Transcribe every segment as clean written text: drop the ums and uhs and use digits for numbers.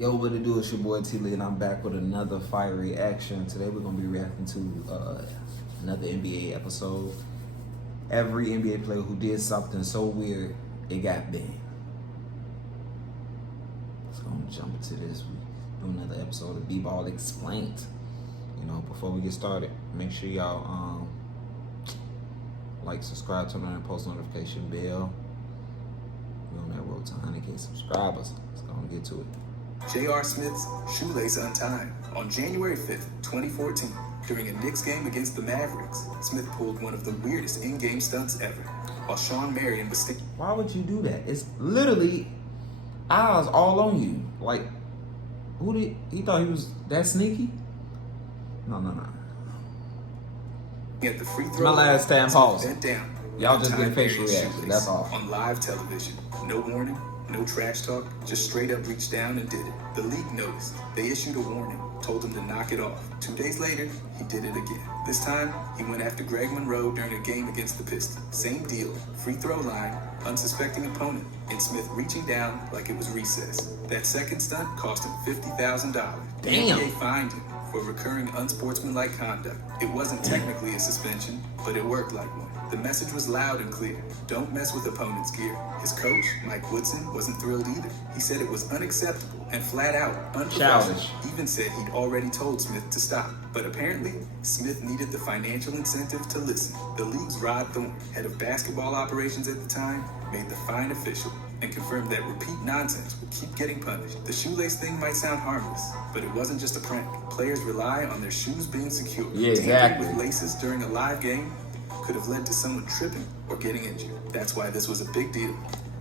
Yo, what it do? It's your boy T-Lee, and I'm back with another fire reaction. Today we're gonna be reacting to another NBA episode. Every NBA player who did something so weird, it got banned. Let's go and jump into this. We do another episode of B-Ball Explained. Before we get started, make sure y'all like, subscribe, turn on the post notification bell. We're on that road to 100K subscribers. Let's go and get to it. J.R. Smith's shoelace untied. On January 5th, 2014, during a Knicks game against the Mavericks, Smith pulled one of the weirdest in-game stunts ever, while Sean Marion was sticking. Why would you do that? It's literally eyes all on you. Like, he thought he was that sneaky? No. At the free throw, my last time pause. Bent down. Y'all just getting facial reaction. That's all. On live television, no warning, no trash talk, just straight up reached down and did it. The league noticed. They issued a warning, told him to knock it off. 2 days later, he did it again. This time, he went after Greg Monroe during a game against the Pistons. Same deal, free throw line, unsuspecting opponent, and Smith reaching down like it was recess. That second stunt cost him $50,000. The NBA fined him for recurring unsportsmanlike conduct. It wasn't technically a suspension, but it worked like one. The message was loud and clear. Don't mess with opponents' gear. His coach, Mike Woodson, wasn't thrilled either. He said it was unacceptable and flat out unprofessional. Childish. Even said he'd already told Smith to stop. But apparently, Smith needed the financial incentive to listen. The league's Rod Thorne, head of basketball operations at the time, made the fine official and confirmed that repeat nonsense would keep getting punished. The shoelace thing might sound harmless, but it wasn't just a prank. Players rely on their shoes being secure. Yeah, exactly. Tampering with laces during a live game could have led to someone tripping or getting injured. That's why this was a big deal.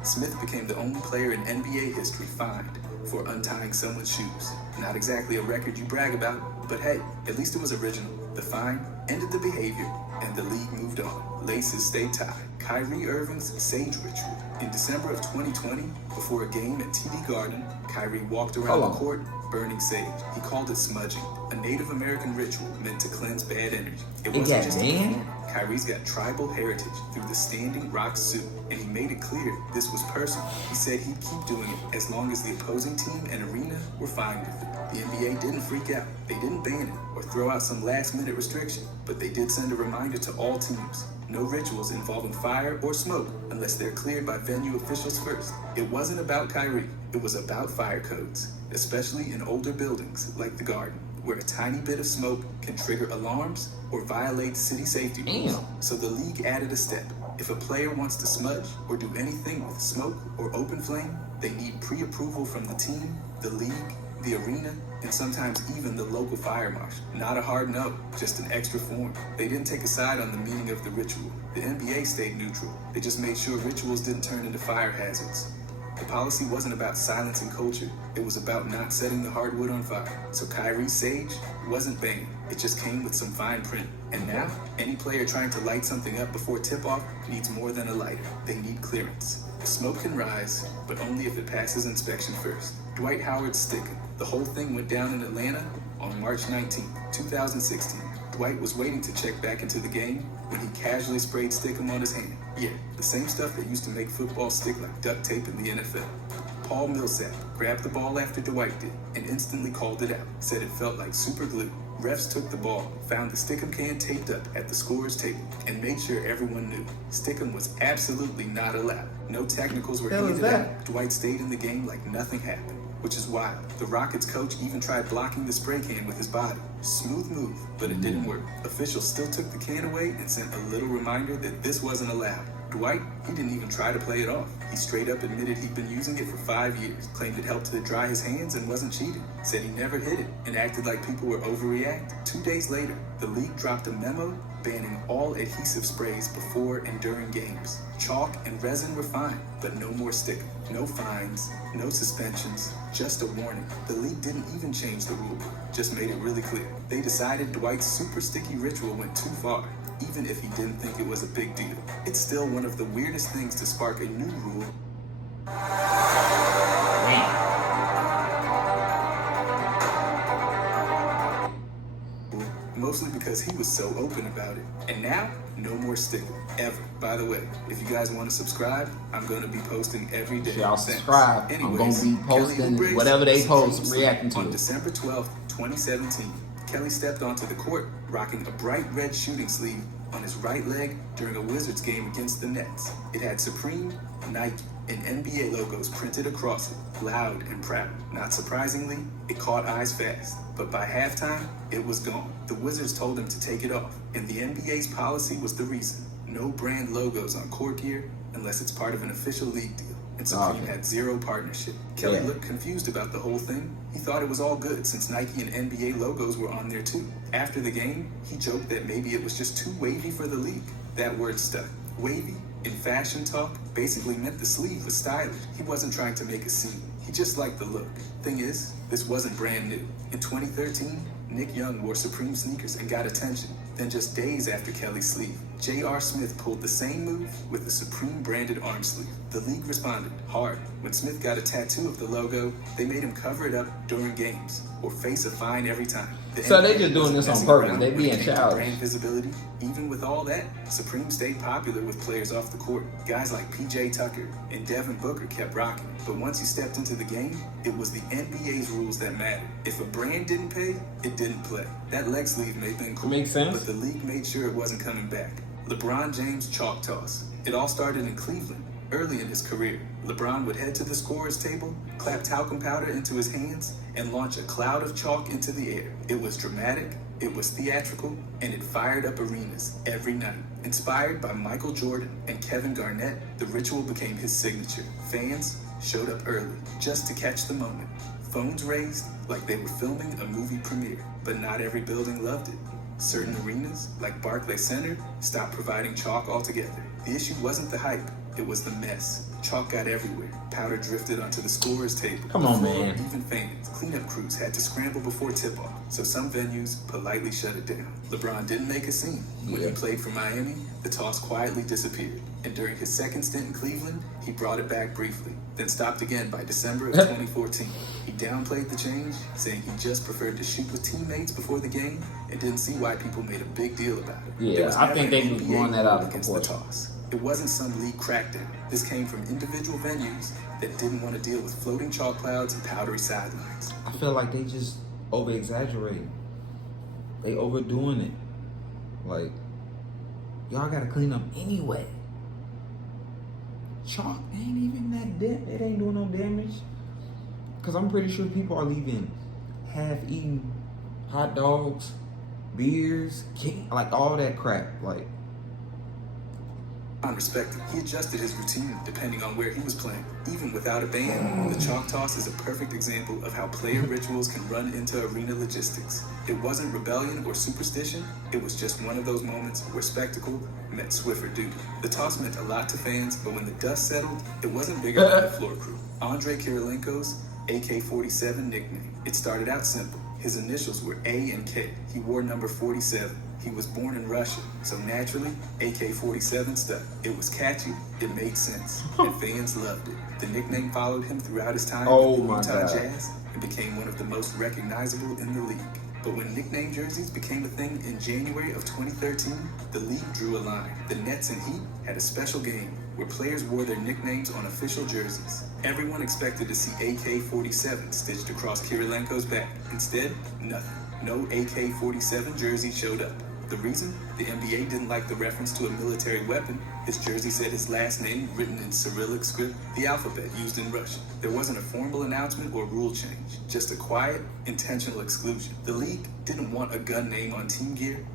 Smith became the only player in NBA history fined for untying someone's shoes. Not exactly a record you brag about, but hey, at least it was original. The fine ended the behavior, and the league moved on. Laces stayed tied. Kyrie Irving's sage ritual. In December of 2020, before a game at TD Garden, Kyrie walked around the court burning sage. He called it smudging, a Native American ritual meant to cleanse bad energy. It wasn't just a performance. Kyrie's got tribal heritage through the Standing Rock suit, and he made it clear this was personal. He said he'd keep doing it as long as the opposing team and arena were fine with it. The NBA didn't freak out. They didn't ban it or throw out some last-minute restriction, but they did send a reminder to all teams. No rituals involving fire or smoke unless they're cleared by venue officials first. It wasn't about Kyrie. It was about fire codes, especially in older buildings like the Garden, where a tiny bit of smoke can trigger alarms or violate city safety rules. So the league added a step. If a player wants to smudge or do anything with smoke or open flame, they need pre-approval from the team, the league, the arena, and sometimes even the local fire marshal. Not a hard no, just an extra form. They didn't take a side on the meaning of the ritual. The NBA stayed neutral. They just made sure rituals didn't turn into fire hazards. The policy wasn't about silencing culture. It was about not setting the hardwood on fire. So Kyrie's sage wasn't banned. It just came with some fine print. And now, any player trying to light something up before tip-off needs more than a lighter. They need clearance. The smoke can rise, but only if it passes inspection first. Dwight Howard's sticking. The whole thing went down in Atlanta on March 19, 2016. Dwight was waiting to check back into the game when he casually sprayed stickum on his hand. Yeah, the same stuff that used to make football stick like duct tape in the NFL. Paul Millsap grabbed the ball after Dwight did and instantly called it out. Said it felt like super glue. Refs took the ball, found the stickum can taped up at the scorer's table, and made sure everyone knew. Stickum was absolutely not allowed. No technicals were handed out. Dwight stayed in the game like nothing happened, which is wild. The Rockets coach even tried blocking the spray can with his body. Smooth move, but it didn't work. Officials still took the can away and sent a little reminder that this wasn't allowed. Dwight, he didn't even try to play it off. He straight up admitted he'd been using it for 5 years, claimed it helped to dry his hands and wasn't cheating, said he never hit it, and acted like people were overreacting. 2 days later, the league dropped a memo banning all adhesive sprays before and during games. Chalk and resin were fine, but no more stickum. No fines, no suspensions, just a warning. The league didn't even change the rule, just made it really clear. They decided Dwight's super sticky ritual went too far, even if he didn't think it was a big deal. It's still one of the weirdest things to spark a new rule. Mostly because he was so open about it. And now, No more sticker, ever. By the way, if you guys want to subscribe, I'm going to be posting every day. Y'all subscribe. Anyways, I'm going to be posting whatever they post, reacting to on it. December 12th, 2017, Kelly stepped onto the court rocking a bright red shooting sleeve on his right leg during a Wizards game against the Nets. It had Supreme, Nike, and NBA logos printed across it, loud and proud. Not surprisingly, it caught eyes fast, but by halftime, it was gone. The Wizards told him to take it off, and the NBA's policy was the reason. No brand logos on court gear unless it's part of an official league deal. And Supreme had zero partnership. Kelly looked confused about the whole thing. He thought it was all good since Nike and NBA logos were on there too. After the game, he joked that maybe it was just too wavy for the league. That word stuck. Wavy, in fashion talk, basically meant the sleeve was stylish. He wasn't trying to make a scene. He just liked the look. Thing is, this wasn't brand new. In 2013, Nick Young wore Supreme sneakers and got attention. Then just days after Kelly's sleeve, J.R. Smith pulled the same move with the Supreme branded arm sleeve. The league responded hard. When Smith got a tattoo of the logo, they made him cover it up during games or face a fine every time. So they just doing this on purpose. They being childish. Brand visibility. Even with all that, Supreme stayed popular with players off the court. Guys like P.J. Tucker and Devin Booker kept rocking. But once he stepped into the game, it was the NBA's rules that mattered. If a brand didn't pay, it didn't play. That leg sleeve may have been cool, makes sense, but the league made sure it wasn't coming back. LeBron James chalk toss. It all started in Cleveland. Early in his career, LeBron would head to the scorer's table, clap talcum powder into his hands, and launch a cloud of chalk into the air. It was dramatic, it was theatrical, and it fired up arenas every night. Inspired by Michael Jordan and Kevin Garnett, the ritual became his signature. Fans showed up early, just to catch the moment. Phones raised like they were filming a movie premiere, but not every building loved it. Certain arenas, like Barclays Center, stopped providing chalk altogether. The issue wasn't the hype, it was the mess. Chalk got everywhere. Powder drifted onto the scorer's table. Come on, man. Even fans, cleanup crews had to scramble before tip-off, so some venues politely shut it down. LeBron didn't make a scene. When he played for Miami, the toss quietly disappeared. And during his second stint in Cleveland, he brought it back briefly, then stopped again by December of 2014. He downplayed the change, saying he just preferred to shoot with teammates before the game and didn't see why people made a big deal about it. Yeah, I think they be blowing that out of proportion. It wasn't some league crackdown. This came from individual venues that didn't want to deal with floating chalk clouds and powdery sidelines. I feel like they just over-exaggerating. They overdoing it. Like, y'all gotta clean up anyway. Chalk ain't even that dead. It ain't doing no damage. Cause I'm pretty sure people are leaving half-eaten hot dogs, beers, like all that crap. Like, Unrespected, he adjusted his routine depending on where he was playing. Even without a band, the chalk toss is a perfect example of how player rituals can run into arena logistics. It wasn't rebellion or superstition, it was just one of those moments where spectacle met Swiffer duty. The toss meant a lot to fans, but when the dust settled, it wasn't bigger than the floor crew. Andrei Kirilenko's AK-47 nickname. It started out simple. His initials were A and K. He wore number 47. He was born in Russia, so naturally, AK-47 stuck. It was catchy, it made sense, and fans loved it. The nickname followed him throughout his time with the Utah Jazz and became one of the most recognizable in the league. But when nickname jerseys became a thing in January of 2013, the league drew a line. The Nets and Heat had a special game where players wore their nicknames on official jerseys. Everyone expected to see AK-47 stitched across Kirilenko's back. Instead, nothing. No AK-47 jersey showed up. The reason? The NBA didn't like the reference to a military weapon. His jersey said his last name written in Cyrillic script, the alphabet used in Russian. There wasn't a formal announcement or rule change, just a quiet, intentional exclusion. The league didn't want a gun name on team gear.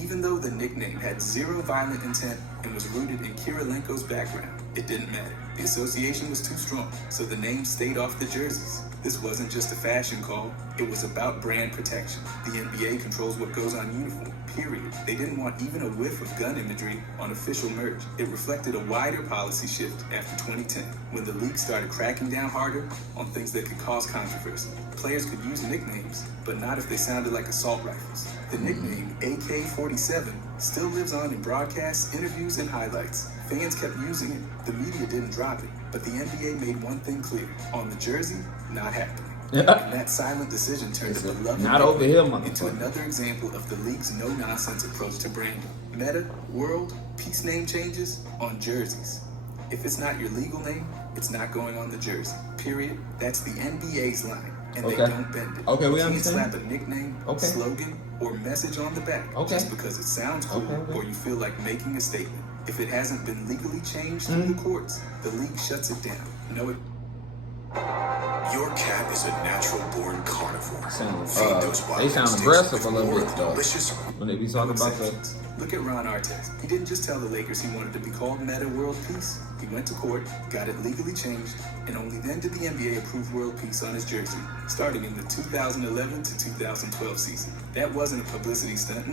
Even though the nickname had zero violent intent and was rooted in Kirilenko's background, it didn't matter. The association was too strong, so the name stayed off the jerseys. This wasn't just a fashion call, it was about brand protection. The NBA controls what goes on uniform, period. They didn't want even a whiff of gun imagery on official merch. It reflected a wider policy shift after 2010, when the league started cracking down harder on things that could cause controversy. Players could use nicknames, but not if they sounded like assault rifles. The nickname AK-47 still lives on in broadcasts, interviews, and highlights. Fans kept using it. The media didn't drop it. But the NBA made one thing clear. On the jersey, not happening. And that silent decision turned a beloved not over here, into motherfucker. another example of the league's no-nonsense approach to branding. Meta, world, peace name changes on jerseys. If it's not your legal name, it's not going on the jersey. Period. That's the NBA's line, and they don't bend it. Okay, we you can't understand. slap a nickname, slogan, or message on the back just because it sounds cool or you feel like making a statement. If it hasn't been legally changed through the courts, the league shuts it down. No, Your cat is a natural-born carnivore. They sound aggressive a little bit, though, delicious when they be talking about the... Look at Ron Artest. He didn't just tell the Lakers he wanted to be called Meta World Peace. He went to court, got it legally changed, and only then did the NBA approve World Peace on his jersey, starting in the 2011 to 2012 season. That wasn't a publicity stunt,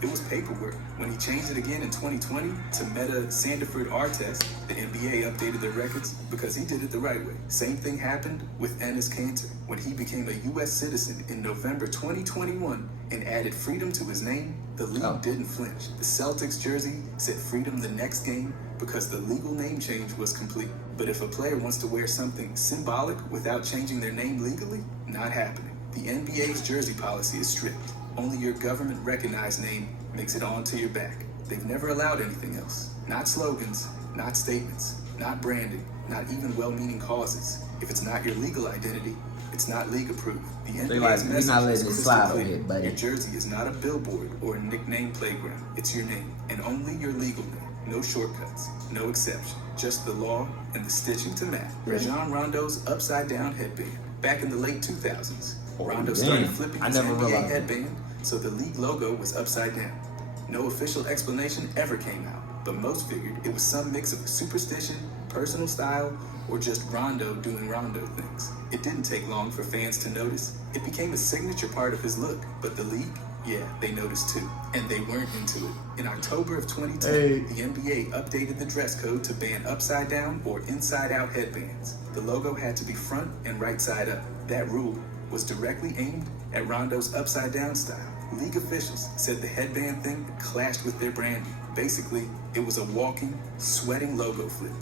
it was paperwork. When he changed it again in 2020 to Meta Sandiford Artest, the NBA updated their records because he did it the right way. Same thing happened with Enes Kanter when he became a U.S. citizen in November 2021 and added freedom to his name. The league didn't flinch. The Celtics jersey said freedom the next game because the legal name change was complete. But if a player wants to wear something symbolic without changing their name legally, not happening. The NBA's jersey policy is strict. Only your government-recognized name makes it onto your back. They've never allowed anything else. Not slogans, not statements, not branding, not even well-meaning causes. If it's not your legal identity, it's not league approved. The NBA's message is crystal clear. Your jersey is not a billboard or a nickname playground. It's your name, and only your legal name. No shortcuts, no exception. Just the law and the stitching to match. Rajon Rondo's upside-down headband. Back in the late 2000s, Rondo started flipping his NBA headband, so the league logo was upside down. No official explanation ever came out, but most figured it was some mix of superstition, personal style, or just Rondo doing Rondo things. It didn't take long for fans to notice. It became a signature part of his look, but the league, they noticed too, and they weren't into it. In October of 2010, the NBA updated the dress code to ban upside down or inside out headbands. The logo had to be front and right side up. That rule was directly aimed at Rondo's upside down style. League officials said the headband thing clashed with their branding. Basically, it was a walking, sweating logo flip.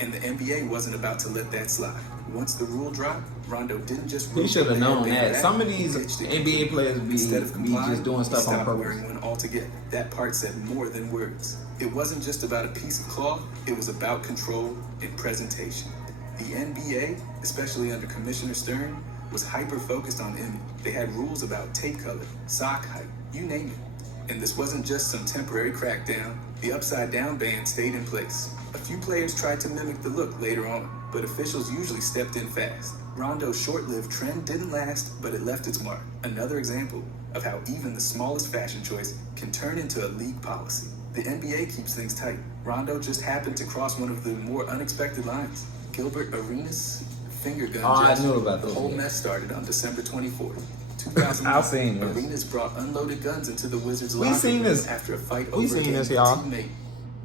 And the NBA wasn't about to let that slide. Once the rule dropped, Rondo didn't just... He should have known that. Some of these NBA players be just doing stuff on purpose. Wearing one altogether. That part said more than words. It wasn't just about a piece of cloth. It was about control and presentation. The NBA, especially under Commissioner Stern, was hyper-focused on image. They had rules about tape color, sock height, you name it. And this wasn't just some temporary crackdown. The upside-down ban stayed in place. A few players tried to mimic the look later on, but officials usually stepped in fast. Rondo's short-lived trend didn't last, but it left its mark. Another example of how even the smallest fashion choice can turn into a league policy. The NBA keeps things tight. Rondo just happened to cross one of the more unexpected lines. Gilbert Arenas' finger gun gesture. I knew about the those. whole mess started on December 24th. 2009, I've seen this. Arenas brought unloaded guns into the Wizards' We locker seen room this. after a fight We over seen a this, y'all. teammate.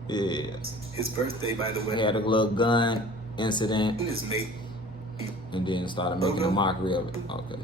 Yeah. His birthday, by the way. He had a little gun incident His mate. and then started making a mockery of it. Okay.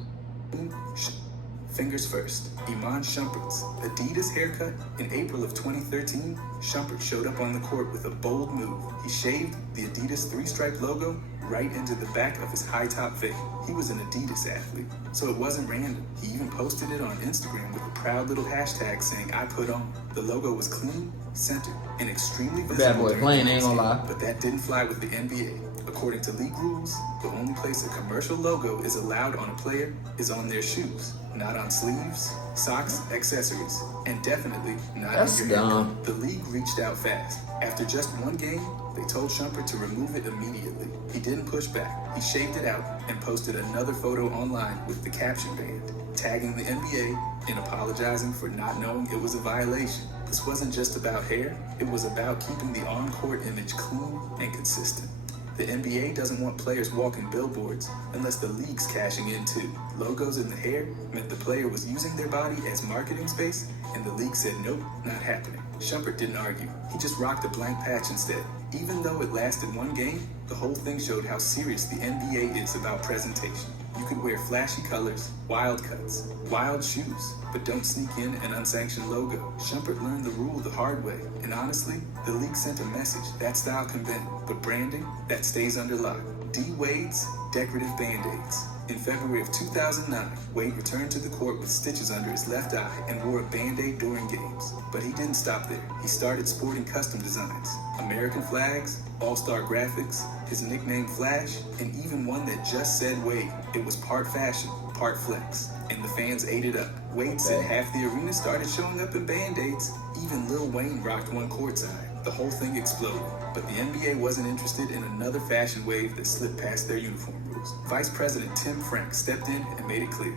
Fingers first. Iman Shumpert's Adidas haircut. In April of 2013, Shumpert showed up on the court with a bold move. He shaved the Adidas three-stripe logo right into the back of his high-top fade. He was an Adidas athlete, so it wasn't random. He even posted it on Instagram with a proud little hashtag saying, "I put on." The logo was clean, centered, and extremely visible. Bad boy playing, ain't gonna lie. But that didn't fly with the NBA. According to league rules, the only place a commercial logo is allowed on a player is on their shoes, not on sleeves, socks, accessories, and definitely not on your haircut. The league reached out fast. After just one game, they told Shumpert to remove it immediately. He didn't push back. He shaved it out and posted another photo online with the caption band, tagging the NBA and apologizing for not knowing it was a violation. This wasn't just about hair, it was about keeping the on-court image clean and consistent. The NBA doesn't want players walking billboards unless the league's cashing in too. Logos in the hair meant the player was using their body as marketing space, and the league said nope, not happening. Shumpert didn't argue. He just rocked a blank patch instead. Even though it lasted one game, the whole thing showed how serious the NBA is about presentation. You could wear flashy colors, wild cuts, wild shoes, but don't sneak in an unsanctioned logo. Shumpert learned the rule the hard way, and honestly, the league sent a message. That style can bend, but branding, that stays under lock. D-Wade's decorative band-aids. In February of 2009, Wade returned to the court with stitches under his left eye and wore a Band-Aid during games. But he didn't stop there. He started sporting custom designs, American flags, all-star graphics, his nickname Flash, and even one that just said Wade. It was part fashion, part flex, and the fans ate it up. Wade said half the arena started showing up in Band-Aids. Even Lil Wayne rocked one courtside. The whole thing exploded, but the NBA wasn't interested in another fashion wave that slipped past their uniform rules. Vice President Tim Frank stepped in and made it clear.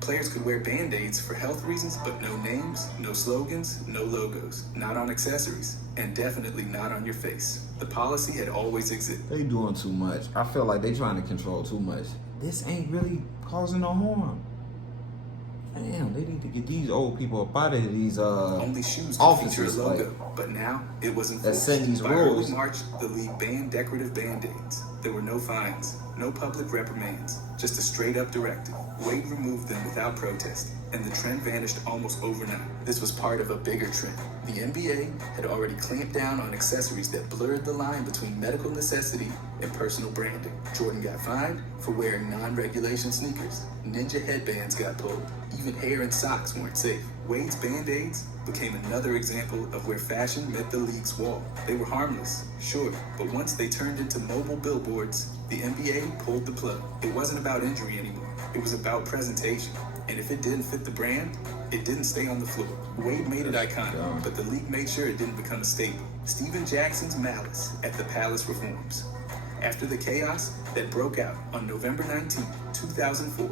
Players could wear Band-Aids for health reasons, but no names, no slogans, no logos, not on accessories, and definitely not on your face. The policy had always existed. They doing too much. I feel like they trying to control too much. This ain't really causing no harm. Damn, they need to get these old people up out of these Only shoes could feature a offices. logo, Like, but now it wasn't that send these By early rules. March, the league banned decorative Band-Aids. There were no fines, no public reprimands, just a straight-up directive. Wade removed them without protest, and the trend vanished almost overnight. This was part of a bigger trend. The NBA had already clamped down on accessories that blurred the line between medical necessity and personal branding. Jordan got fined for wearing non-regulation sneakers. Ninja headbands got pulled. Even hair and socks weren't safe. Wade's Band-Aids became another example of where fashion met the league's wall. They were harmless, sure, but once they turned into mobile billboards, the NBA pulled the plug. It wasn't about injury anymore. It was about presentation. And if it didn't fit the brand, it didn't stay on the floor. Wade made it iconic, but the league made sure it didn't become a staple. Stephen Jackson's malice at the Palace reforms. After the chaos that broke out on November 19, 2004,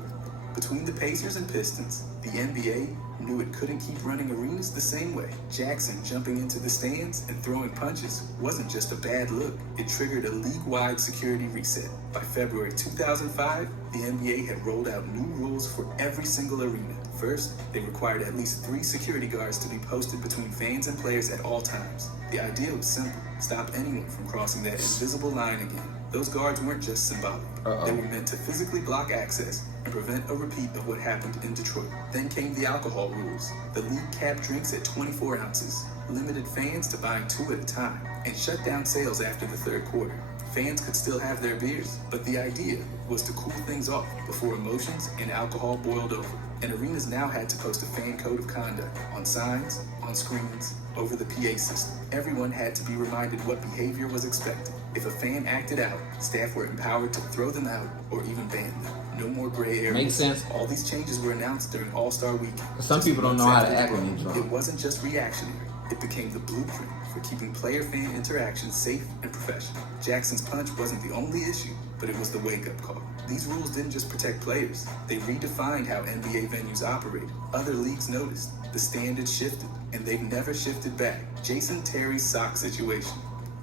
between the Pacers and Pistons, the NBA knew it couldn't keep running arenas the same way. Jackson jumping into the stands and throwing punches wasn't just a bad look. It triggered a league-wide security reset. By February 2005, the NBA had rolled out new rules for every single arena. First, they required at least 3 security guards to be posted between fans and players at all times. The idea was simple: stop anyone from crossing that invisible line again. Those guards weren't just symbolic. They were meant to physically block access and prevent a repeat of what happened in Detroit. Then came the alcohol rules. The league capped drinks at 24 ounces, limited fans to buying 2 at a time, and shut down sales after the third quarter. Fans could still have their beers, but the idea was to cool things off before emotions and alcohol boiled over. And arenas now had to post a fan code of conduct on signs, on screens, over the PA system. Everyone had to be reminded what behavior was expected. If a fan acted out, staff were empowered to throw them out or even ban them. No more gray areas. Makes sense. All these changes were announced during All-Star Weekend. Some people don't know how to act when they drunk. It wasn't just reactionary. It became the blueprint for keeping player-fan interactions safe and professional. Jackson's punch wasn't the only issue, but it was the wake-up call. These rules didn't just protect players. They redefined how NBA venues operated. Other leagues noticed. The standards shifted, and they've never shifted back. Jason Terry's sock situation.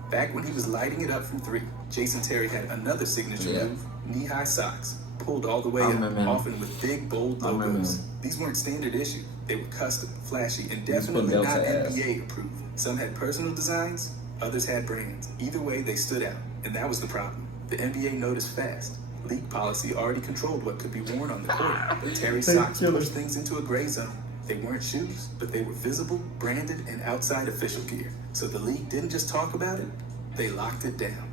Back when he was lighting it up from 3, Jason Terry had another signature move: knee-high socks, pulled all the way up, often with big, bold logos. These weren't standard issue. They were custom, flashy, and definitely not NBA approved. Some had personal designs, others had brands. Either way, they stood out, and that was the problem. The NBA noticed fast. League policy already controlled what could be worn on the court, but Terry's socks pushed things into a gray zone. They weren't shoes, but they were visible, branded, and outside official gear. So the league didn't just talk about it, they locked it down.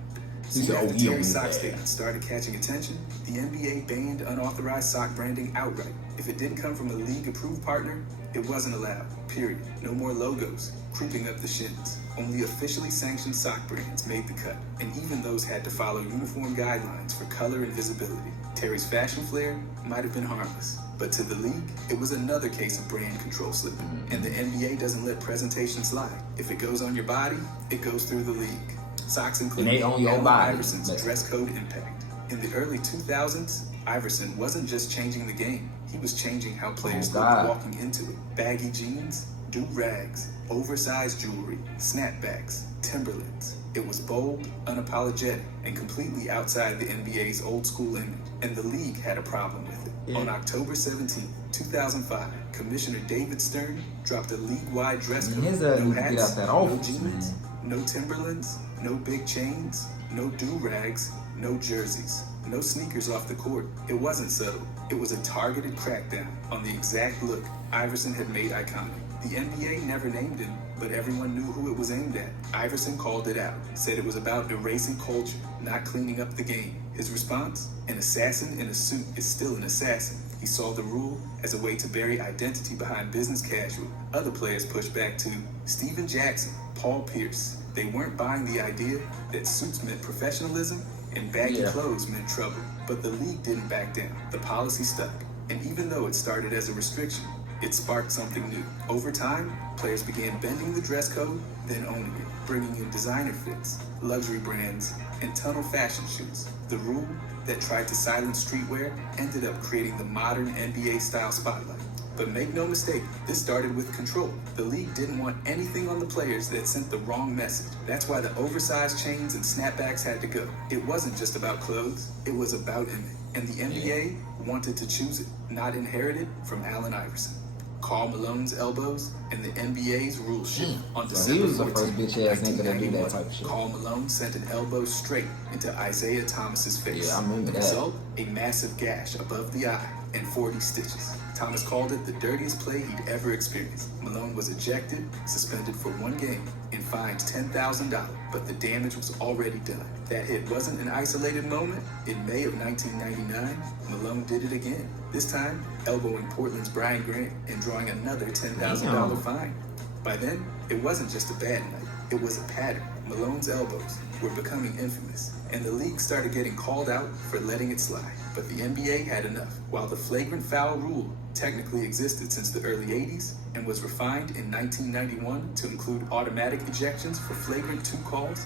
Soon after Terry's sock statement started catching attention, the NBA banned unauthorized sock branding outright. If it didn't come from a league-approved partner, it wasn't allowed, period. No more logos creeping up the shins. Only officially sanctioned sock brands made the cut, and even those had to follow uniform guidelines for color and visibility. Terry's fashion flair might have been harmless, but to the league, it was another case of brand control slipping. And the NBA doesn't let presentation slide. If it goes on your body, it goes through the league. Socks included Allen Iverson's dress code impact. In the early 2000s, Iverson wasn't just changing the game, he was changing how players looked walking into it. Baggy jeans, do-rags, oversized jewelry, snapbacks, Timberlands. It was bold, unapologetic, and completely outside the NBA's old school image, and the league had a problem with it. On October 17, 2005, Commissioner David Stern dropped a league-wide dress code. No hats, no jeans, no Timberlands, no big chains, no do-rags, no jerseys, no sneakers off the court. It wasn't subtle. It was a targeted crackdown on the exact look Iverson had made iconic. The NBA never named him, but everyone knew who it was aimed at. Iverson called it out, said it was about erasing culture, not cleaning up the game. His response? An assassin in a suit is still an assassin. He saw the rule as a way to bury identity behind business casual. Other players pushed back too. Steven Jackson, Paul Pierce. They weren't buying the idea that suits meant professionalism and baggy clothes meant trouble. But the league didn't back down. The policy stuck. And even though it started as a restriction, it sparked something new. Over time, players began bending the dress code, then owning it, bringing in designer fits, luxury brands, and tunnel fashion shoes. The rule that tried to silence streetwear ended up creating the modern NBA-style spotlight. But make no mistake, this started with control. The league didn't want anything on the players that sent the wrong message. That's why the oversized chains and snapbacks had to go. It wasn't just about clothes, it was about image. And the NBA wanted to choose it, not inherit it from Allen Iverson. Karl Malone's elbows and the NBA's rule shift. On December 14, 1991, Karl Malone sent an elbow straight into Isaiah Thomas's face. Yeah, I remember the that. result, a massive gash above the eye and 40 stitches. Thomas called it the dirtiest play he'd ever experienced. Malone was ejected, suspended for 1 game, and fined $10,000, but the damage was already done. That hit wasn't an isolated moment. In May of 1999, Malone did it again. This time, elbowing Portland's Brian Grant and drawing another $10,000 fine. By then, it wasn't just a bad night. It was a pattern. Malone's elbows were becoming infamous, and the league started getting called out for letting it slide. But the NBA had enough. While the flagrant foul rule technically existed since the early 80s and was refined in 1991 to include automatic ejections for flagrant 2 calls,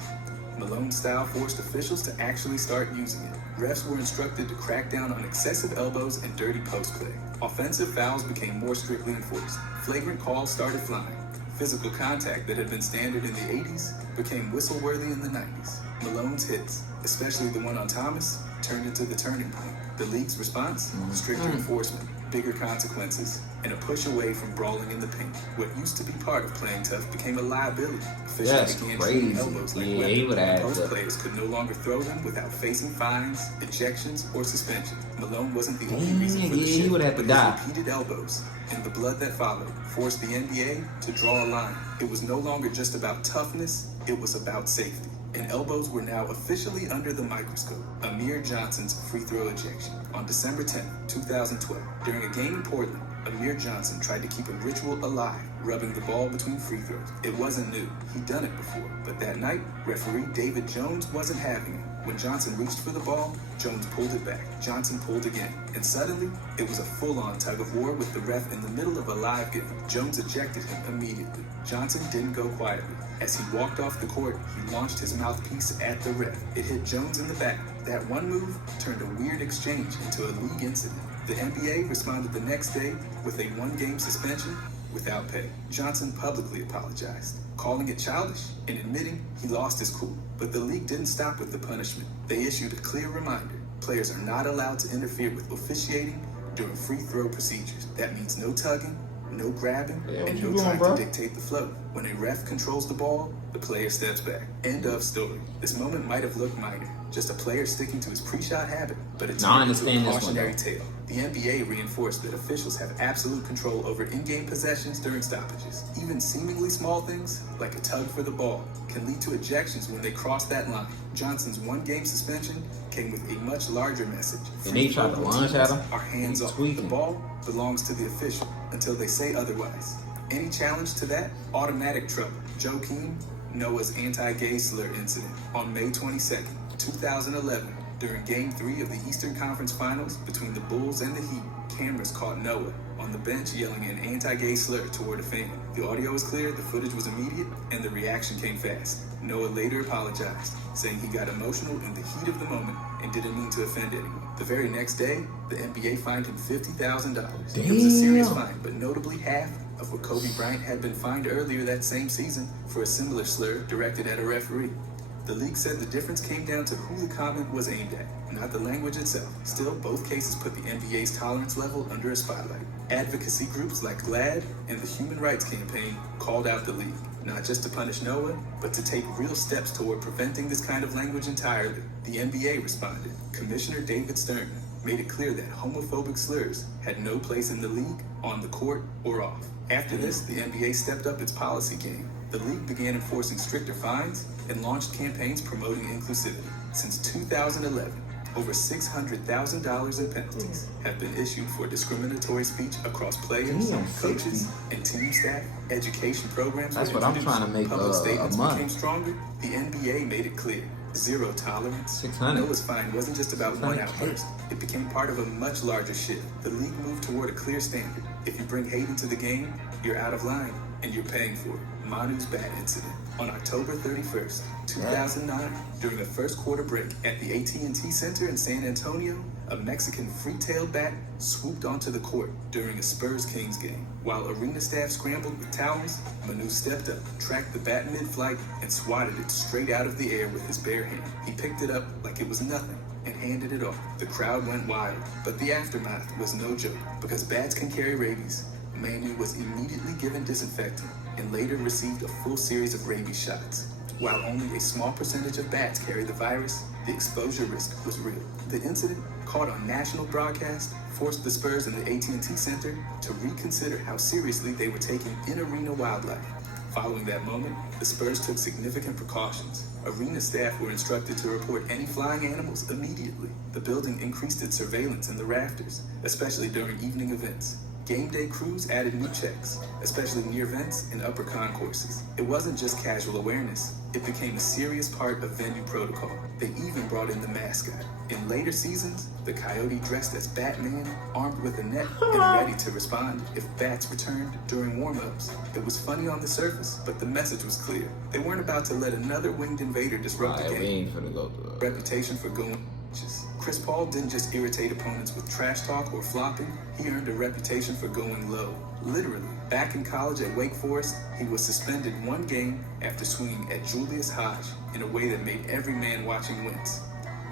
Malone's style forced officials to actually start using it. Refs were instructed to crack down on excessive elbows and dirty post play. Offensive fouls became more strictly enforced. Flagrant calls started flying. Physical contact that had been standard in the 80s became whistle-worthy in the 90s. Malone's hits, especially the one on Thomas, turned into the turning point. The league's response? Stricter enforcement, bigger consequences, and a push away from brawling in the paint. What used to be part of playing tough became a liability. Officials began treating elbows like weapons. Post players could no longer throw them without facing fines, ejections, or suspension. Malone wasn't the only reason for the shift, but his repeated elbows and the blood that followed forced the NBA to draw a line. It was no longer just about toughness, it was about safety. And elbows were now officially under the microscope. Amir Johnson's free throw ejection. On December 10, 2012, during a game in Portland, Amir Johnson tried to keep a ritual alive, rubbing the ball between free throws. It wasn't new. He'd done it before. But that night, referee David Jones wasn't having it. When Johnson reached for the ball, Jones pulled it back. Johnson pulled again. And suddenly, it was a full-on tug-of-war with the ref in the middle of a live game. Jones ejected him immediately. Johnson didn't go quietly. As he walked off the court, he launched his mouthpiece at the ref. It hit Jones in the back. That one move turned a weird exchange into a league incident. The NBA responded the next day with a 1-game suspension without pay. Johnson publicly apologized, calling it childish and admitting he lost his cool. But the league didn't stop with the punishment. They issued a clear reminder. Players are not allowed to interfere with officiating during free throw procedures. That means no tugging, no grabbing, and no trying to dictate the flow. When a ref controls the ball, the player steps back. End of story. This moment might have looked minor, just a player sticking to his pre-shot habit, but it's a cautionary tale. The NBA reinforced that officials have absolute control over in-game possessions during stoppages. Even seemingly small things, like a tug for the ball, can lead to ejections when they cross that line. Johnson's 1-game suspension came with a much larger message. And they tried to lunge at him. Our hands off. The ball belongs to the official until they say otherwise. Any challenge to that? Automatic trouble. Joe Keane, Noah's anti-gay slur incident. On May 22nd, 2011, during Game 3 of the Eastern Conference Finals between the Bulls and the Heat, cameras caught Noah on the bench yelling an anti-gay slur toward a fan. The audio was clear, the footage was immediate, and the reaction came fast. Noah later apologized, saying he got emotional in the heat of the moment and didn't mean to offend anyone. The very next day, the NBA fined him $50,000. It was a serious fine, but notably half of what Kobe Bryant had been fined earlier that same season for a similar slur directed at a referee. The league said the difference came down to who the comment was aimed at, not the language itself. Still, both cases put the NBA's tolerance level under a spotlight. Advocacy groups like GLAAD and the Human Rights Campaign called out the league, not just to punish Noah, but to take real steps toward preventing this kind of language entirely. The NBA responded. Commissioner David Stern made it clear that homophobic slurs had no place in the league, on the court, or off. After this, the NBA stepped up its policy game. The league began enforcing stricter fines and launched campaigns promoting inclusivity. Since 2011, over $600,000 in penalties have been issued for discriminatory speech across players, coaches, and team staff. Education programs. That's what I'm trying to make public statements a month. became stronger. The NBA made it clear: zero tolerance. 600. Noah's fine wasn't just about one outburst. It became part of a much larger shift. The league moved toward a clear standard. If you bring hate into the game, you're out of line, and you're paying for it. Manu's bat incident. On October 31st, 2009, during the first quarter break at the AT&T Center in San Antonio, a Mexican free-tailed bat swooped onto the court during a Spurs-Kings game. While arena staff scrambled with towels, Manu stepped up, tracked the bat mid-flight, and swatted it straight out of the air with his bare hand. He picked it up like it was nothing and handed it off. The crowd went wild, but the aftermath was no joke. Because bats can carry rabies, Manu was immediately given disinfectant and later received a full series of rabies shots. While only a small percentage of bats carry the virus, the exposure risk was real. The incident, caught on national broadcast, forced the Spurs and the AT&T Center to reconsider how seriously they were taking in-arena wildlife. Following that moment, the Spurs took significant precautions. Arena staff were instructed to report any flying animals immediately. The building increased its surveillance in the rafters, especially during evening events. Game day crews added new checks, especially near vents and upper concourses. It wasn't just casual awareness, it became a serious part of venue protocol. They even brought in the mascot. In later seasons, the Coyote dressed as Batman, armed with a net and ready to respond if bats returned during warm-ups. It was funny on the surface, but the message was clear. They weren't about to let another winged invader disrupt the game. We ain't finna go through that. Reputation for going. Chris Paul didn't just irritate opponents with trash talk or flopping, he earned a reputation for going low. Literally, back in college at Wake Forest, he was suspended one game after swinging at Julius Hodge in a way that made every man watching wince.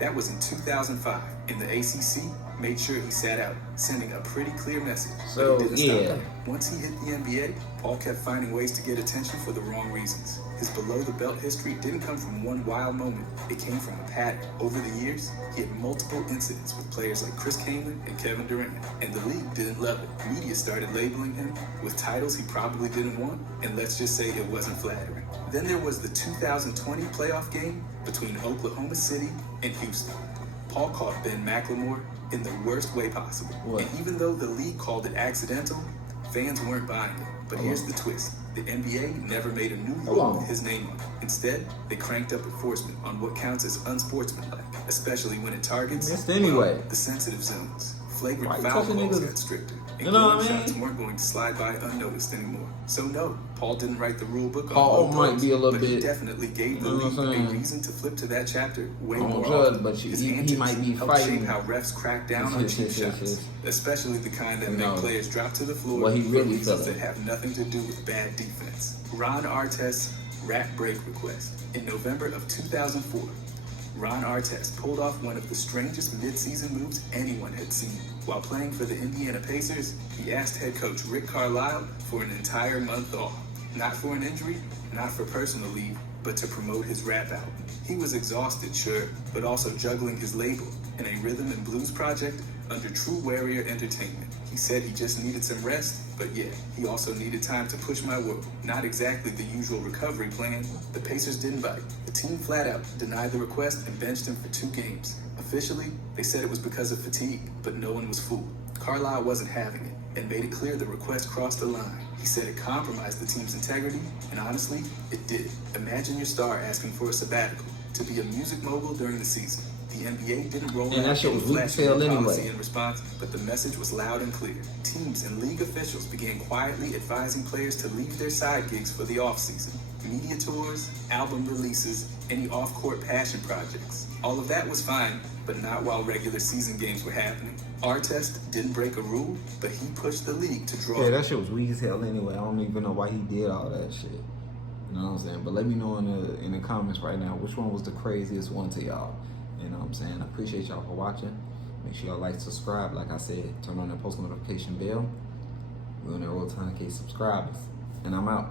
That was in 2005, and the ACC made sure he sat out, sending a pretty clear message. So, but it didn't stop. Once he hit the NBA, Paul kept finding ways to get attention for the wrong reasons. His below-the-belt history didn't come from one wild moment. It came from a pattern. Over the years, he had multiple incidents with players like Chris Kaman and Kevin Durant, and the league didn't love it. Media started labeling him with titles he probably didn't want, and let's just say it wasn't flattering. Then there was the 2020 playoff game between Oklahoma City and Houston. Paul caught Ben McLemore in the worst way possible. What? And even though the league called it accidental, fans weren't buying it. But here's the twist. The NBA never made a new rule with his name on it. Instead, they cranked up enforcement on what counts as unsportsmanlike, especially when it targets the sensitive zones. Flagrant foul calls got stricter, and goal shots weren't going to slide by unnoticed anymore. So no, Paul didn't write the rule book on Paul might be a little bit. He definitely gave the league a reason to flip to that chapter way more often. But he might be fighting. Shape how refs crack down on cheap shots, especially the kind that make players drop to the floor he for really reasons that have nothing to do with bad defense. Ron Artest's rap break request. In November of 2004, Ron Artest pulled off one of the strangest midseason moves anyone had seen. While playing for the Indiana Pacers, he asked head coach Rick Carlisle for an entire month off. Not for an injury, not for personal leave, but to promote his rap album. He was exhausted, sure, but also juggling his label and a rhythm and blues project under True Warrior Entertainment. He said he just needed some rest, but yeah, he also needed time to push my world. Not exactly the usual recovery plan. The Pacers didn't bite. The team flat out denied the request and benched him for 2 games. Officially, they said it was because of fatigue, but no one was fooled. Carlisle wasn't having it and made it clear the request crossed the line. He said it compromised the team's integrity, and honestly, it did. Imagine your star asking for a sabbatical to be a music mogul during the season. The NBA didn't roll out any flashy policy in response, but the message was loud and clear. Teams and league officials began quietly advising players to leave their side gigs for the offseason. Media tours, album releases, any off-court passion projects. All of that was fine, but not while regular season games were happening. Artest didn't break a rule, but he pushed the league to draw. Yeah, that shit was weak as hell anyway. I don't even know why he did all that shit. You know what I'm saying? But let me know in the comments right now which one was the craziest one to y'all. You know what I'm saying? I appreciate y'all for watching. Make sure y'all like, subscribe. Like I said, turn on that post notification bell. We're on that road to 100K subscribers. And I'm out.